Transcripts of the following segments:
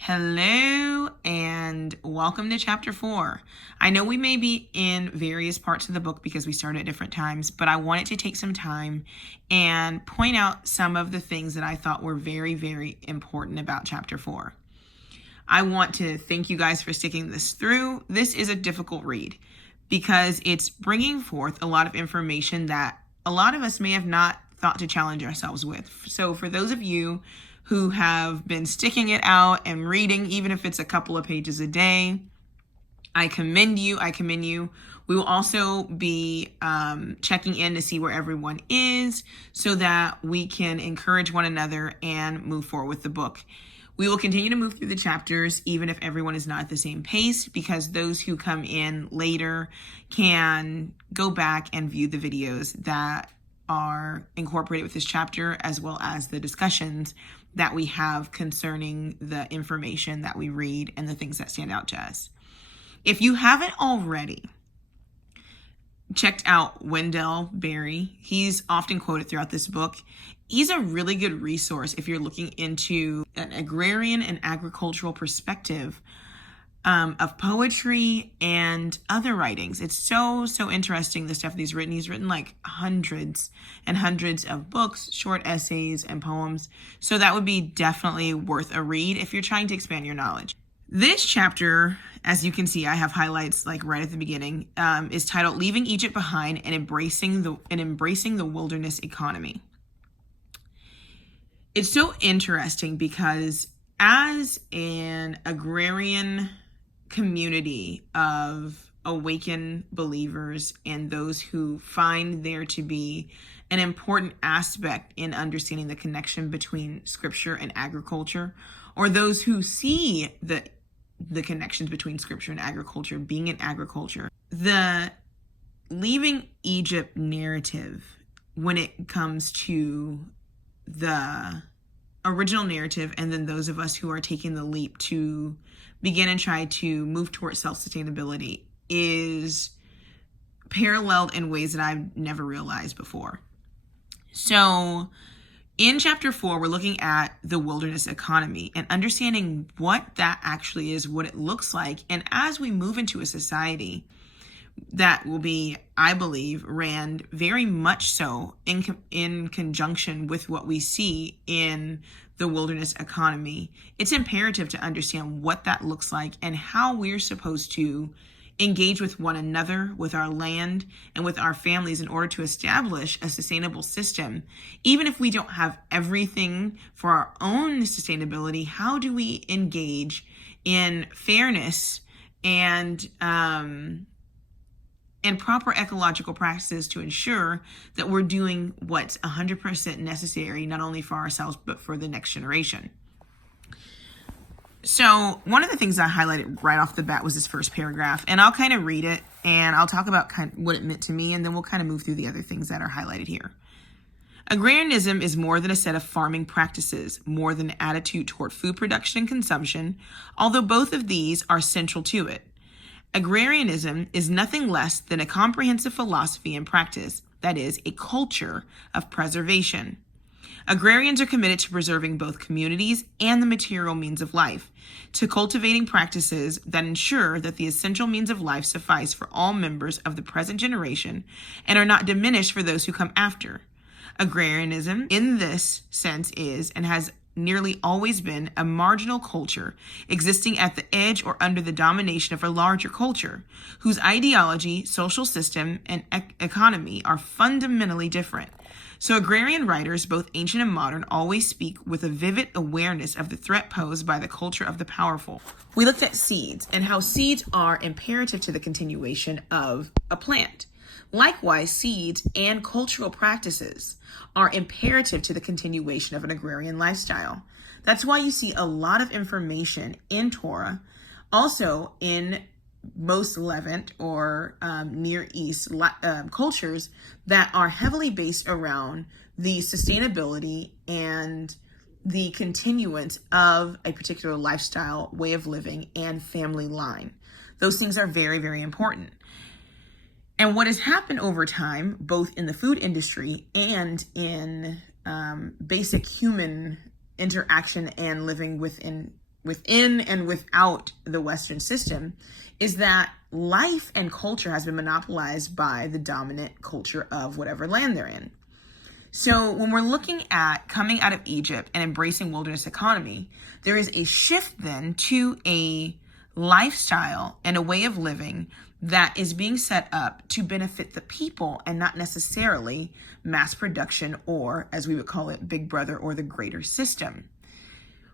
Hello and welcome to chapter 4. I know we may be in various parts of the book because we started at different times, but I wanted to take some time and point out some of the things that I thought were very, very important about chapter 4. I want to thank you guys for sticking this through. This is a difficult read because it's bringing forth a lot of information that a lot of us may have not thought to challenge ourselves with. So for those of you who have been sticking it out and reading, even if it's a couple of pages a day, I commend you. We will also be checking in to see where everyone is so that we can encourage one another and move forward with the book. We will continue to move through the chapters, even if everyone is not at the same pace, because those who come in later can go back and view the videos that are incorporated with this chapter, as well as the discussions that we have concerning the information that we read and the things that stand out to us. If you haven't already checked out Wendell Berry, he's often quoted throughout this book. He's a really good resource if you're looking into an agrarian and agricultural perspective of poetry and other writings. It's so interesting, the stuff that he's written. He's written like hundreds and hundreds of books, short essays, and poems. So that would be definitely worth a read if you're trying to expand your knowledge. This chapter, as you can see, I have highlights like right at the beginning, is titled "Leaving Egypt Behind and Embracing the Wilderness Economy." It's so interesting because as an agrarian community of awakened believers and those who find there to be an important aspect in understanding the connection between scripture and agriculture, or those who see the connections between scripture and agriculture being in agriculture, the leaving Egypt narrative, when it comes to the original narrative, and then those of us who are taking the leap to begin and try to move towards self-sustainability, is paralleled in ways that I've never realized before. So in chapter 4, we're looking at the wilderness economy and understanding what that actually is, what it looks like. And as we move into a society that will be, I believe, ran very much so in conjunction with what we see in the wilderness economy, it's imperative to understand what that looks like and how we're supposed to engage with one another, with our land, and with our families in order to establish a sustainable system. Even if we don't have everything for our own sustainability, how do we engage in fairness and proper ecological practices to ensure that we're doing what's 100% necessary, not only for ourselves, but for the next generation. So one of the things I highlighted right off the bat was this first paragraph, and I'll kind of read it and I'll talk about kind of what it meant to me, and then we'll kind of move through the other things that are highlighted here. Agrarianism is more than a set of farming practices, more than an attitude toward food production and consumption, although both of these are central to it. Agrarianism is nothing less than a comprehensive philosophy and practice, that is, a culture of preservation. Agrarians are committed to preserving both communities and the material means of life, to cultivating practices that ensure that the essential means of life suffice for all members of the present generation and are not diminished for those who come after. Agrarianism, in this sense, is and has nearly always been a marginal culture existing at the edge or under the domination of a larger culture, whose ideology, social system, and economy are fundamentally different. So agrarian writers, both ancient and modern, always speak with a vivid awareness of the threat posed by the culture of the powerful. We looked at seeds and how seeds are imperative to the continuation of a plant. Likewise, seeds and cultural practices are imperative to the continuation of an agrarian lifestyle. That's why you see a lot of information in Torah, also in most Levant or Near East cultures that are heavily based around the sustainability and the continuance of a particular lifestyle, way of living, and family line. Those things are very, very important. And what has happened over time, both in the food industry and in basic human interaction and living within within and without the Western system, is that life and culture has been monopolized by the dominant culture of whatever land they're in. So when we're looking at coming out of Egypt and embracing wilderness economy, there is a shift then to a lifestyle and a way of living that is being set up to benefit the people and not necessarily mass production, or as we would call it, Big Brother or the greater system.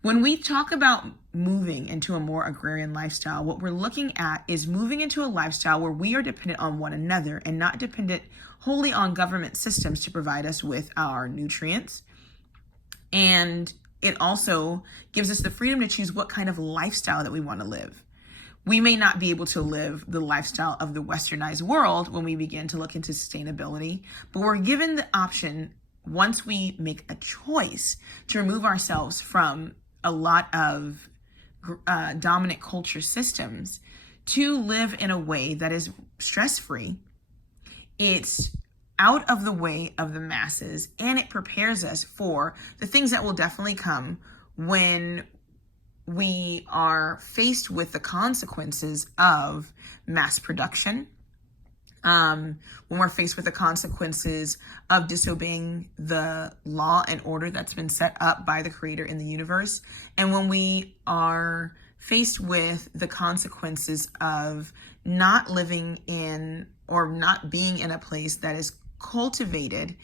When we talk about moving into a more agrarian lifestyle, what we're looking at is moving into a lifestyle where we are dependent on one another and not dependent wholly on government systems to provide us with our nutrients. And it also gives us the freedom to choose what kind of lifestyle that we want to live. We may not be able to live the lifestyle of the westernized world when we begin to look into sustainability, but we're given the option, once we make a choice, to remove ourselves from a lot of dominant culture systems, to live in a way that is stress-free. It's out of the way of the masses, and it prepares us for the things that will definitely come when we are faced with the consequences of mass production, when we're faced with the consequences of disobeying the law and order that's been set up by the Creator in the universe, and when we are faced with the consequences of not living in or not being in a place that is cultivated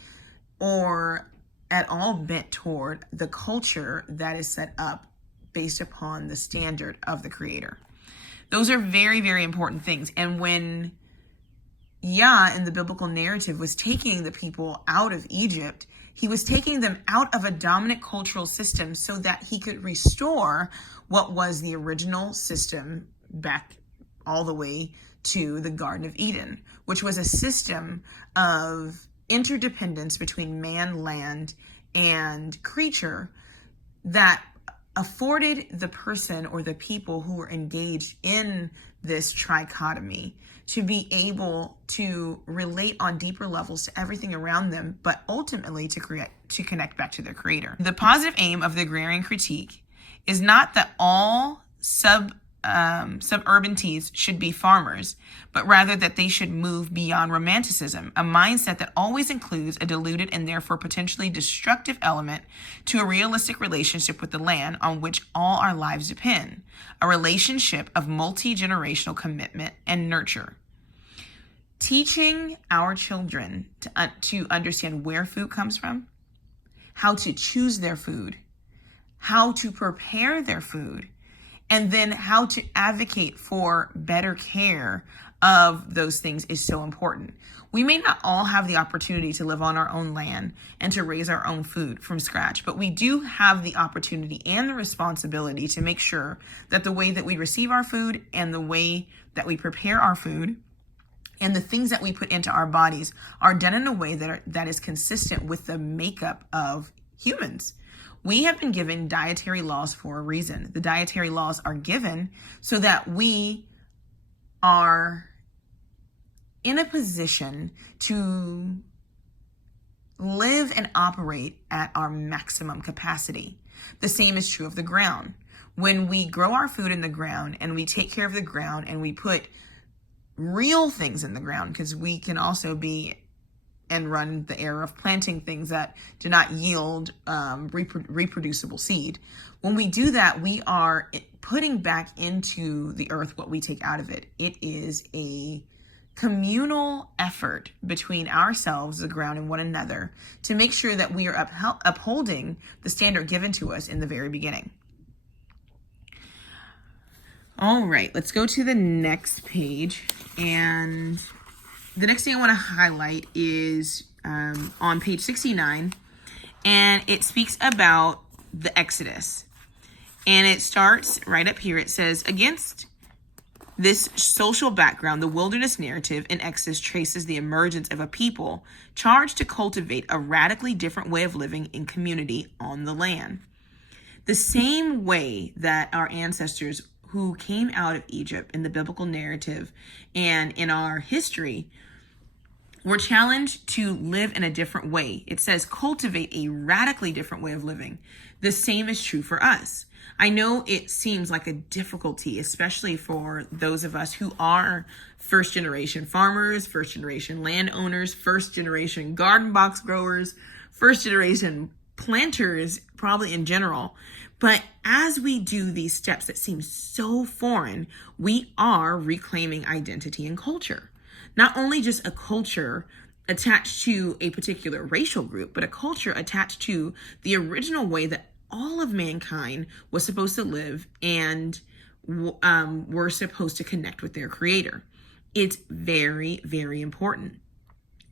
or at all bent toward the culture that is set up based upon the standard of the Creator. Those are very, very important things. And when Yah in the biblical narrative was taking the people out of Egypt, he was taking them out of a dominant cultural system so that he could restore what was the original system back all the way to the Garden of Eden, which was a system of interdependence between man, land, and creature that afforded the person or the people who were engaged in this trichotomy to be able to relate on deeper levels to everything around them, but ultimately to connect back to their Creator. The positive aim of the agrarian critique is not that all suburbanities should be farmers, but rather that they should move beyond romanticism, a mindset that always includes a diluted and therefore potentially destructive element to a realistic relationship with the land on which all our lives depend, a relationship of multi-generational commitment and nurture. Teaching our children to understand where food comes from, how to choose their food, how to prepare their food, and then how to advocate for better care of those things is so important. We may not all have the opportunity to live on our own land and to raise our own food from scratch, but we do have the opportunity and the responsibility to make sure that the way that we receive our food and the way that we prepare our food and the things that we put into our bodies are done in a way that is consistent with the makeup of humans. We have been given dietary laws for a reason. The dietary laws are given so that we are in a position to live and operate at our maximum capacity. The same is true of the ground. When we grow our food in the ground and we take care of the ground and we put real things in the ground, because we can also be and run the era of planting things that do not yield reproducible seed. When we do that, we are putting back into the earth what we take out of it. It is a communal effort between ourselves, the ground, and one another to make sure that we are upholding the standard given to us in the very beginning. All right, let's go to the next page. And the next thing I want to highlight is on page 69, and it speaks about the Exodus. And it starts right up here. It says, against this social background, the wilderness narrative in Exodus traces the emergence of a people charged to cultivate a radically different way of living in community on the land. The same way that our ancestors who came out of Egypt in the biblical narrative and in our history We're challenged to live in a different way. It says cultivate a radically different way of living. The same is true for us. I know it seems like a difficulty, especially for those of us who are first generation farmers, first generation landowners, first generation garden box growers, first generation planters, probably in general. But as we do these steps that seem so foreign, we are reclaiming identity and culture. Not only just a culture attached to a particular racial group, but a culture attached to the original way that all of mankind was supposed to live and were supposed to connect with their creator. It's very, very important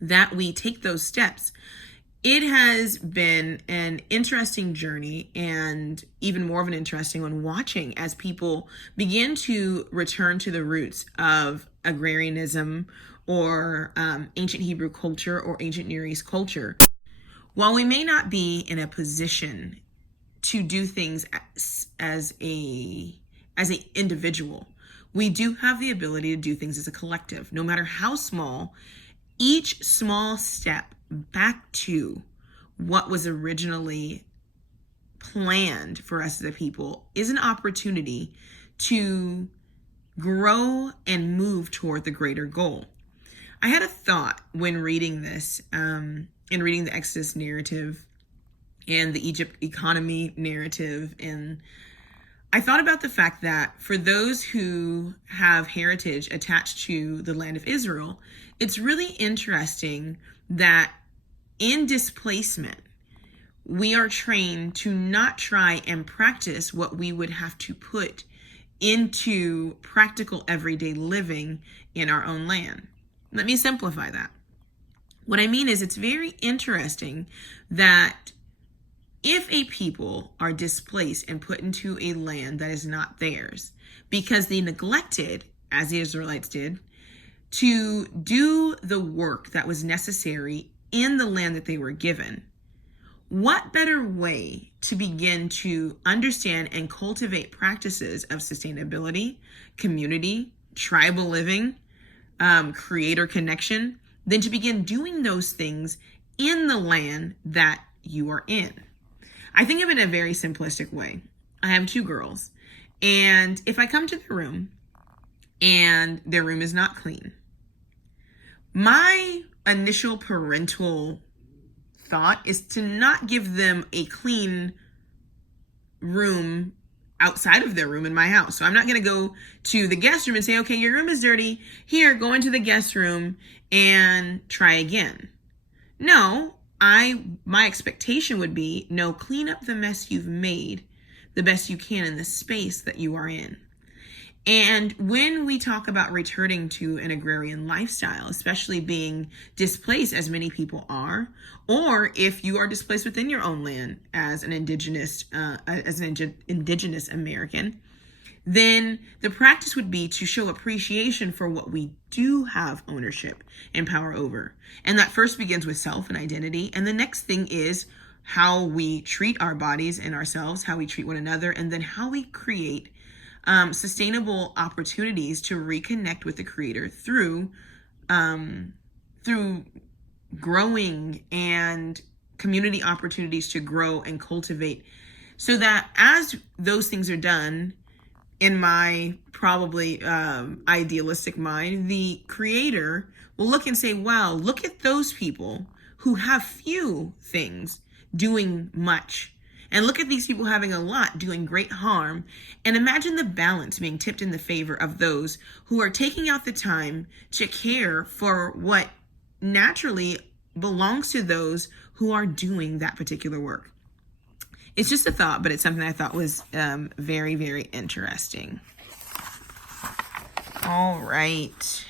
that we take those steps. It has been an interesting journey, and even more of an interesting one, watching as people begin to return to the roots of agrarianism or ancient Hebrew culture or ancient Near East culture. While we may not be in a position to do things as a individual, we do have the ability to do things as a collective. No matter how small, each small step back to what was originally planned for us as a people is an opportunity to grow and move toward the greater goal. I had a thought when reading this, and reading the Exodus narrative and the Egypt economy narrative, and I thought about the fact that for those who have heritage attached to the land of Israel, it's really interesting that in displacement, we are trained to not try and practice what we would have to put into practical everyday living in our own land. Let me simplify that. What I mean is, it's very interesting that if a people are displaced and put into a land that is not theirs because they neglected, as the Israelites did, to do the work that was necessary in the land that they were given, what better way to begin to understand and cultivate practices of sustainability, community, tribal living, creator connection, than to begin doing those things in the land that you are in? I think of it in a very simplistic way. I have 2 girls, and if I come to their room and their room is not clean, my initial parental thought is to not give them a clean room outside of their room in my house. So I'm not going to go to the guest room and say, okay, your room is dirty. Here, go into the guest room and try again. No, my expectation would be, no, clean up the mess you've made the best you can in the space that you are in. And when we talk about returning to an agrarian lifestyle, especially being displaced as many people are, or if you are displaced within your own land as an indigenous American, then the practice would be to show appreciation for what we do have ownership and power over. And that first begins with self and identity. And the next thing is how we treat our bodies and ourselves, how we treat one another, and then how we create sustainable opportunities to reconnect with the Creator through growing and community opportunities to grow and cultivate, so that as those things are done, in my probably idealistic mind, the Creator will look and say, wow, look at those people who have few things doing much. And look at these people having a lot doing great harm. And imagine the balance being tipped in the favor of those who are taking out the time to care for what naturally belongs to those who are doing that particular work. It's just a thought, but it's something I thought was very, very interesting. All right.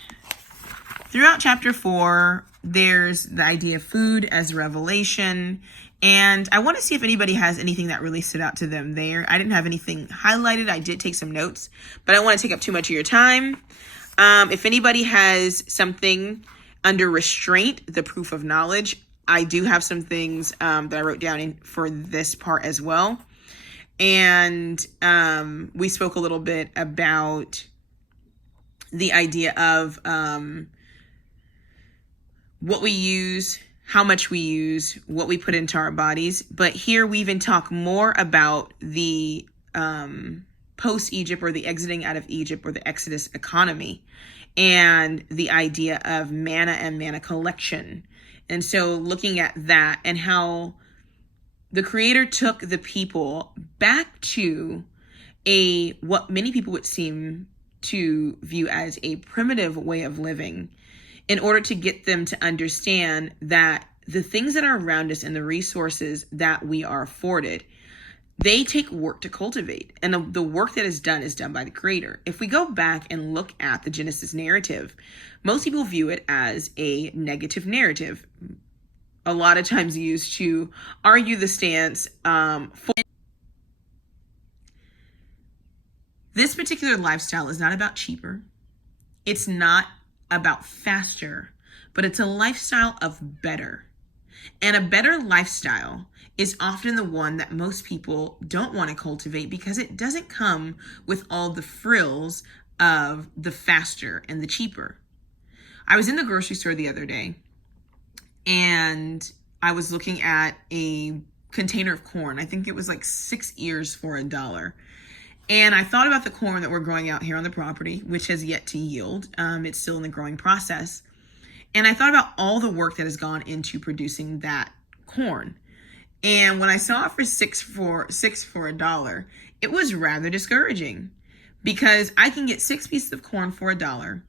Throughout chapter 4, there's the idea of food as revelation. And I want to see if anybody has anything that really stood out to them there. I didn't have anything highlighted. I did take some notes, but I don't want to take up too much of your time. If anybody has something under restraint, the proof of knowledge, I do have some things that I wrote down for this part as well. And we spoke a little bit about the idea of what we use, how much we use, what we put into our bodies. But here we even talk more about the post-Egypt, or the exiting out of Egypt, or the Exodus economy, and the idea of manna and manna collection. And so looking at that and how the Creator took the people back to what many people would seem to view as a primitive way of living, in order to get them to understand that the things that are around us and the resources that we are afforded, they take work to cultivate. And the work that is done by the Creator. If we go back and look at the Genesis narrative, most people view it as a negative narrative, a lot of times used to argue the stance for this particular lifestyle is not about cheaper. It's not about faster, but it's a lifestyle of better. And a better lifestyle is often the one that most people don't want to cultivate, because it doesn't come with all the frills of the faster and the cheaper. I was in the grocery store the other day, and I was looking at a container of corn. I think it was like 6 ears for $1. And I thought about the corn that we're growing out here on the property, which has yet to yield. It's still in the growing process. And I thought about all the work that has gone into producing that corn. And when I saw it for six for $1, it was rather discouraging, because I can get 6 pieces of corn for $1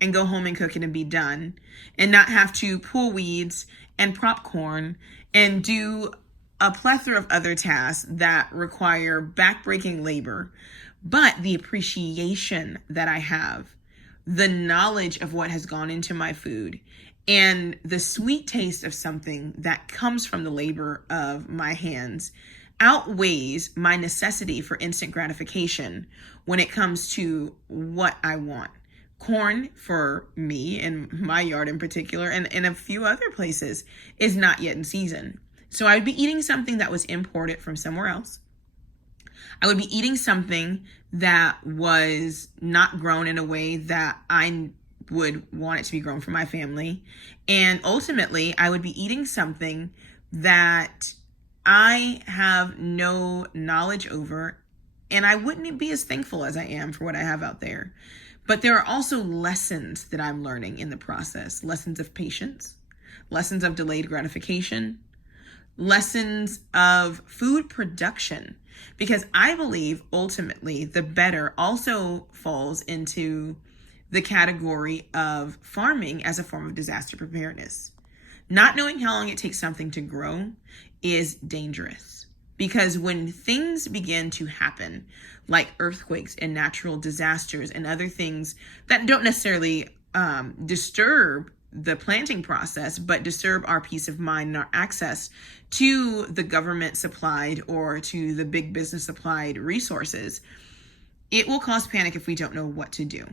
and go home and cook it and be done, and not have to pull weeds and prop corn and do a plethora of other tasks that require backbreaking labor. But the appreciation that I have, the knowledge of what has gone into my food, and the sweet taste of something that comes from the labor of my hands outweighs my necessity for instant gratification when it comes to what I want. Corn, for me and my yard in particular, and in a few other places, is not yet in season. So I would be eating something that was imported from somewhere else. I would be eating something that was not grown in a way that I would want it to be grown for my family. And ultimately, I would be eating something that I have no knowledge over, and I wouldn't be as thankful as I am for what I have out there. But there are also lessons that I'm learning in the process. Lessons of patience, lessons of delayed gratification, lessons of food production, because I believe ultimately the better also falls into the category of farming as a form of disaster preparedness. Not knowing how long it takes something to grow is dangerous, because when things begin to happen, like earthquakes and natural disasters and other things that don't necessarily disturb the planting process, but disturb our peace of mind and our access to the government supplied or to the big business supplied resources, it will cause panic if we don't know what to do.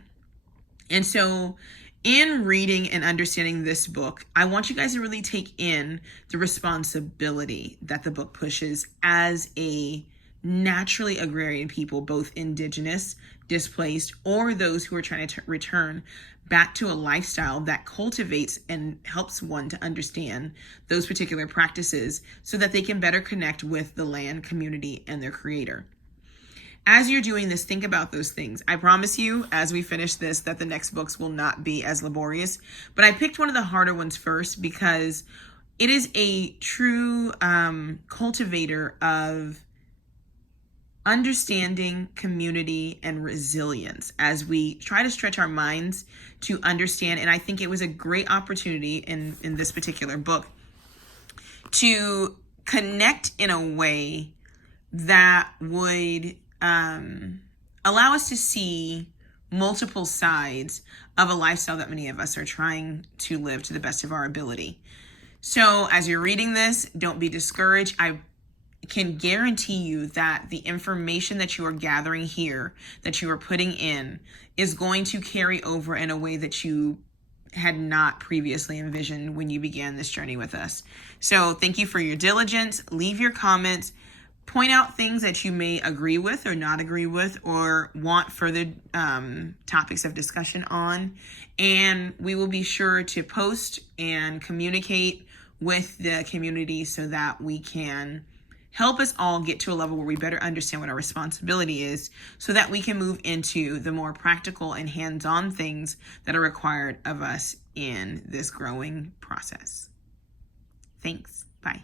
And so in reading and understanding this book, I want you guys to really take in the responsibility that the book pushes as a naturally agrarian people, both indigenous, displaced, or those who are trying to return back to a lifestyle that cultivates and helps one to understand those particular practices so that they can better connect with the land, community, and their Creator. As you're doing this, think about those things. I promise you, as we finish this, that the next books will not be as laborious. But I picked one of the harder ones first because it is a true cultivator of understanding, community, and resilience as we try to stretch our minds to understand. And I think it was a great opportunity in this particular book to connect in a way that would allow us to see multiple sides of a lifestyle that many of us are trying to live to the best of our ability. So as you're reading this, don't be discouraged. I can guarantee you that the information that you are gathering here, that you are putting in, is going to carry over in a way that you had not previously envisioned when you began this journey with us. So thank you for your diligence. Leave your comments. point out things that you may agree with or not agree with or want further topics of discussion on. And we will be sure to post and communicate with the community so that we can help us all get to a level where we better understand what our responsibility is so that we can move into the more practical and hands-on things that are required of us in this growing process. Thanks. Bye.